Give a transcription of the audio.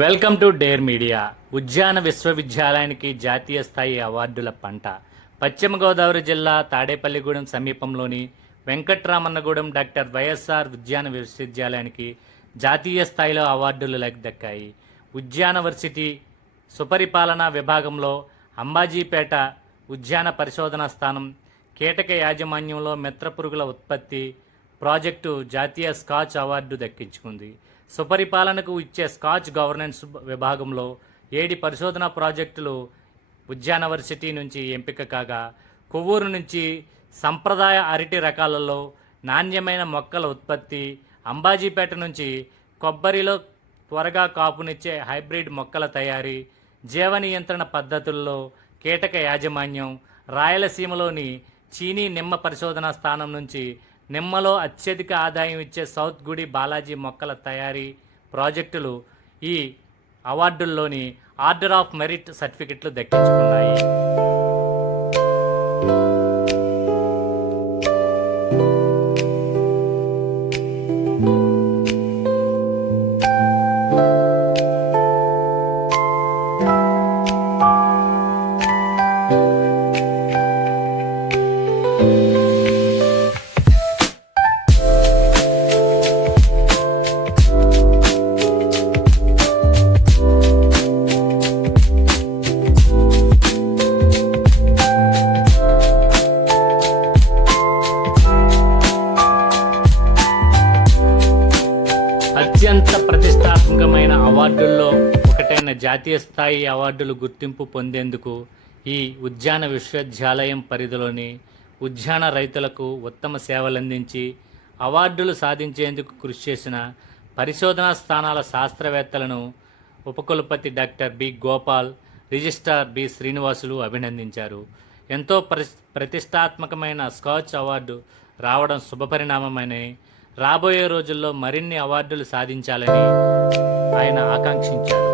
Welcome to dare media ఉద్యాన విశ్వవిద్యాలయానికి జాతీయ స్థాయి అవార్డుల పంట. పశ్చిమ గోదావరి జిల్లా తాడేపల్లిగూడెం సమీపంలోని వెంకట్రామన్నగూడెం డాక్టర్ వైఎస్ఆర్ ఉద్యాన విశ్వవిద్యాలయానికి జాతీయ స్థాయిలో అవార్డులు దక్కాయి ఉద్యాన వర్సిటీ సుపరిపాలనా విభాగంలో అంబాజీపేట ఉద్యాన పరిశోధన స్థానం కీటక యాజమాన్యంలో మిత్రపురుగుల ఉత్పత్తి ప్రాజెక్టు జాతీయ స్కాచ్ అవార్డు దక్కించుకుంది. సుపరిపాలనకు ఇచ్చే స్కాచ్ గవర్నెన్స్ విభాగంలో ఏడు పరిశోధన ప్రాజెక్టులు ఉద్యానవర్సిటీ నుంచి ఎంపిక కాగా కొవ్వూరు నుంచి సంప్రదాయ అరటి రకాలలో నాణ్యమైన మొక్కల ఉత్పత్తి అంబాజీపేట నుంచి కొబ్బరిలో త్వరగా కాపునిచ్చే హైబ్రిడ్ మొక్కల తయారీ జీవ నియంత్రణ పద్ధతుల్లో కీటక యాజమాన్యం రాయలసీమలోని చీనీ నిమ్మ పరిశోధన స్థానం నుంచి నిమ్మలో అత్యధిక ఆదాయం ఇచ్చే సౌత్ గుడి బాలాజీ మొక్కల తయారీ ప్రాజెక్టులు ఈ అవార్డుల్లోని ఆర్డర్ ఆఫ్ మెరిట్ సర్టిఫికెట్లు దక్కించుకున్నాయి. అత్యంత అవార్డుల్లో ఒకటైన జాతీయ స్థాయి అవార్డులు గుర్తింపు పొందేందుకు ఈ ఉద్యాన విశ్వవిద్యాలయం పరిధిలోని ఉద్యాన రైతులకు ఉత్తమ సేవలందించి అవార్డులు సాధించేందుకు కృషి చేసిన పరిశోధనా స్థానాల శాస్త్రవేత్తలను ఉపకులపతి doctor B Gopal registrar B Srinivasulu అభినందించారు. ఎంతో ప్ర ప్రతిష్టాత్మకమైన స్కాచ్ అవార్డు రావడం శుభపరిణామమని రాబోయే రోజుల్లో మరిన్ని అవార్డులు సాధించాలని ఆయన ఆకాంక్షించాడు